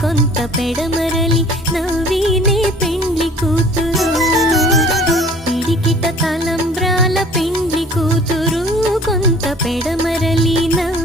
కొంత పెడమరలి నవ్వినే పెండ్లి కూతురు పిడికిట తలంబ్రాల పెండ్లి కూతురు కొంత పెడమరలి నవ్వి